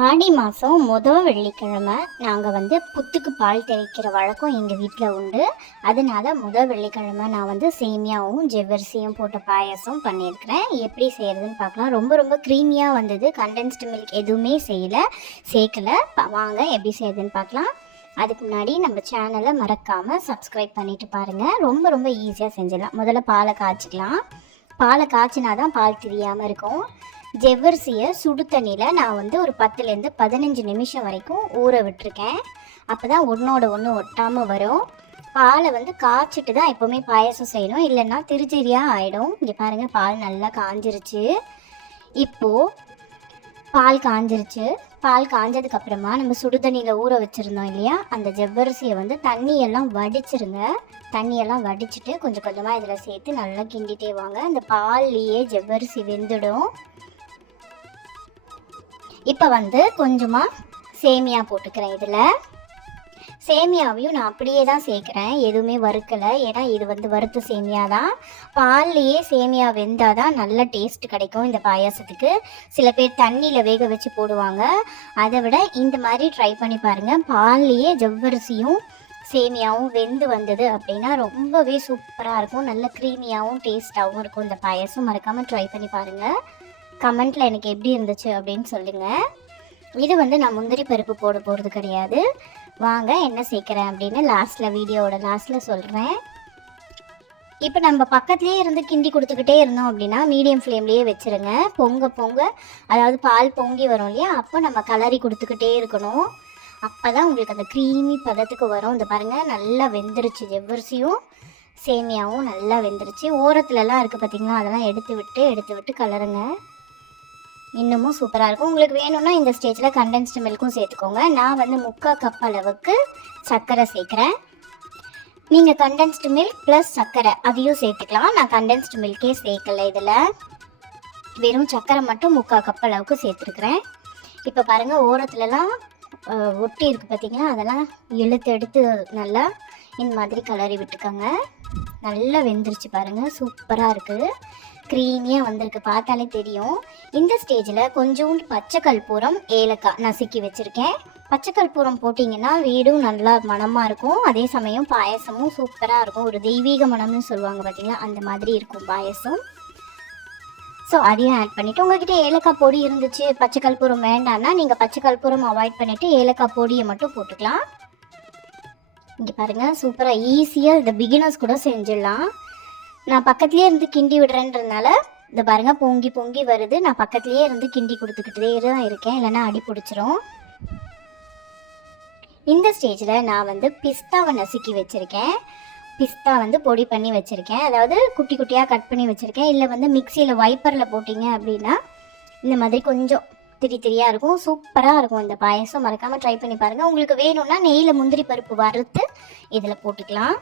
ஆடி மாதம் வெள்ளிக்கிழமை நாங்கள் புத்துக்கு பால் தெளிக்கிற வழக்கம் எங்கள் வீட்டில் உண்டு. அதனால வெள்ளிக்கிழமை நான் சேமியாவும் ஜவ்வரிசியும் போட்ட பாயசம் பண்ணியிருக்கிறேன். எப்படி செய்கிறதுன்னு பார்க்கலாம். ரொம்ப ரொம்ப க்ரீமியாக வந்தது. கண்டென்ஸ்டு மில்க் எதுவுமே சேர்க்கலை. வாங்க எப்படி செய்கிறதுன்னு பார்க்கலாம். அதுக்கு முன்னாடி நம்ம சேனலை மறக்காமல் சப்ஸ்கிரைப் பண்ணிவிட்டு பாருங்கள். ரொம்ப ரொம்ப ஈஸியாக செஞ்சிடலாம். முதல்ல பாலை காய்ச்சிக்கலாம். பாலை காய்ச்சினா தான் பால் தெரியாமல் இருக்கும். ஜவ்வரிசியை சுடு தண்ணியில் நான் ஒரு 10லேருந்து 15 நிமிஷம் வரைக்கும் ஊற விட்டுருக்கேன். அப்போ தான் ஒன்றோட ஒன்று ஒட்டாமல் வரும். பாலை காய்ச்சிட்டு தான் எப்போவுமே பாயசம் செய்யணும், இல்லைன்னா திரிச்சரியாக ஆகிடும். இங்கே பாருங்கள், பால் நல்லா காஞ்சிருச்சு. இப்போது பால் காஞ்சிருச்சு. பால் காஞ்சதுக்கப்புறமா நம்ம சுடு தண்ணியில் ஊற வச்சுருந்தோம் இல்லையா, அந்த ஜவ்வரிசியை தண்ணியெல்லாம் வடிச்சிருங்க. தண்ணியெல்லாம் வடிச்சிட்டு கொஞ்சம் கொஞ்சமாக இதில் சேர்த்து நல்லா கிண்டிகிட்டே வாங்க. அந்த பால்லையே ஜவ்வரிசி வெந்துடும். இப்போ கொஞ்சமாக சேமியா போட்டுக்கிறேன். இதில் சேமியாவையும் நான் அப்படியே தான் சேர்க்குறேன், எதுவுமே வறுக்கலை. ஏன்னா இது வறுத்த சேமியா தான். பால்லையே சேமியா வெந்தால் தான் நல்ல டேஸ்ட் கிடைக்கும் இந்த பாயாசத்துக்கு. சில பேர் தண்ணியில் வேக வச்சு போடுவாங்க. அதை விட இந்த மாதிரி ட்ரை பண்ணி பாருங்கள். பால்லையே ஜவ்வரிசியும் சேமியாவும் வெந்து வந்தது அப்படின்னா ரொம்பவே சூப்பராக இருக்கும். நல்ல க்ரீமியாகவும் டேஸ்ட்டாகவும் இருக்கும் இந்த பாயாசம். மறக்காமல் ட்ரை பண்ணி பாருங்கள். கமெண்ட்டில் எனக்கு எப்படி இருந்துச்சு அப்படின்னு சொல்லுங்கள். இது நான் முந்திரி பருப்பு போட போகிறது கிடையாது. வாங்க என்ன சேர்க்குறேன் அப்படின்னு வீடியோவோட லாஸ்ட்டில் சொல்கிறேன். இப்போ நம்ம பக்கத்துலேயே இருந்து கிண்டி கொடுத்துக்கிட்டே இருந்தோம் அப்படின்னா மீடியம் ஃப்ளேம்லேயே வச்சுருங்க. பொங்க அதாவது பால் பொங்கி வரும் இல்லையா, அப்போ நம்ம கலரி கொடுத்துக்கிட்டே இருக்கணும். அப்போ தான் உங்களுக்கு அந்த க்ரீமி பதத்துக்கு வரும். இந்த பாருங்கள், நல்லா வெந்துருச்சு. ஜவ்வரிசியும் சேமியாவும் நல்லா வெந்துருச்சு. ஓரத்துலலாம் இருக்குது பார்த்திங்களா, அதெல்லாம் எடுத்து விட்டு கலருங்க. இன்னமும் சூப்பராக இருக்கும். உங்களுக்கு வேணும்னா இந்த ஸ்டேஜில் கண்டென்ஸ்டு மில்க்கும் சேர்த்துக்கோங்க. நான் 3/4 கப் அளவுக்கு சர்க்கரை சேர்க்குறேன். நீங்கள் கண்டென்ஸ்டு மில்க் ப்ளஸ் சர்க்கரை அதையும் சேர்த்துக்கலாம். நான் கண்டென்ஸ்டு மில்கே சேர்க்கலை. இதில் வெறும் சர்க்கரை மட்டும் 3/4 கப் அளவுக்கு சேர்த்துருக்குறேன். இப்போ பாருங்கள், ஓரத்துலலாம் ஒட்டி இருக்குது பார்த்திங்களா, அதெல்லாம் எடுத்து நல்லா இந்த மாதிரி கலரி விட்டுக்கோங்க. நல்லா வெந்துருச்சு பாருங்கள், சூப்பராக இருக்குது. க்ரீமியாக வந்திருக்கு, பார்த்தாலே தெரியும். இந்த ஸ்டேஜில் கொஞ்சோண்டு பச்சை கற்பூரம், ஏலக்காய் நசுக்கி வச்சுருக்கேன். பச்சை கற்பூரம் போட்டிங்கன்னா வீடும் நல்லா மணமாக இருக்கும். அதே சமயம் பாயசமும் சூப்பராக இருக்கும். ஒரு தெய்வீக மணம்னு சொல்லுவாங்க பார்த்திங்களா, அந்த மாதிரி இருக்கும் பாயசம். ஸோ அதையும் ஆட் பண்ணிவிட்டு, உங்கள்கிட்ட ஏலக்காய் பொடி இருந்துச்சு, பச்சை கற்பூரம் வேண்டான்னா நீங்கள் பச்சை கற்பூரம் அவாய்ட் பண்ணிவிட்டு ஏலக்காய் பொடியை மட்டும் போட்டுக்கலாம். இங்கே பாருங்கள், சூப்பராக ஈஸியாக இந்த பிகினர்ஸ் கூட செஞ்சிடலாம். நான் பக்கத்துலேயே இருந்து கிண்டி விடுறேன்றதுனால இந்த பாருங்கள், பொங்கி வருது. நான் பக்கத்துலேயே இருந்து கிண்டி கொடுத்துக்கிட்டே தான் இருக்கேன், இல்லைன்னா அடி பிடிச்சிரும். இந்த ஸ்டேஜில் நான் பிஸ்தாவை நசுக்கி வச்சுருக்கேன். பிஸ்தா பொடி பண்ணி வச்சுருக்கேன், அதாவது குட்டி குட்டியாக கட் பண்ணி வச்சுருக்கேன். இல்லை மிக்சியில் வைப்பரில் போட்டிங்க அப்படின்னா இந்த மாதிரி கொஞ்சம் திரியாக இருக்கும். சூப்பராக இருக்கும் இந்த பாயசம். மறக்காமல் ட்ரை பண்ணி பாருங்கள். உங்களுக்கு வேணும்னா நெய்யில் முந்திரி பருப்பு வறுத்து இதில் போட்டுக்கலாம்.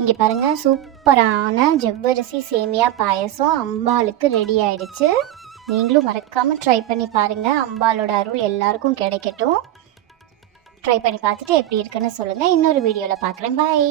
இங்கே பாருங்கள், சூப்பரான ஜவ்வரிசி சேமியா பாயசம் அம்பாளுக்கு ரெடி ஆயிடுச்சு. நீங்களும் மறக்காமல் ட்ரை பண்ணி பாருங்கள். அம்பாளோட அருள் எல்லாருக்கும் கிடைக்கட்டும். ட்ரை பண்ணி பார்த்துட்டு எப்படி இருக்குன்னு சொல்லுங்கள். இன்னொரு வீடியோவில் பார்க்குறேன். பாய்.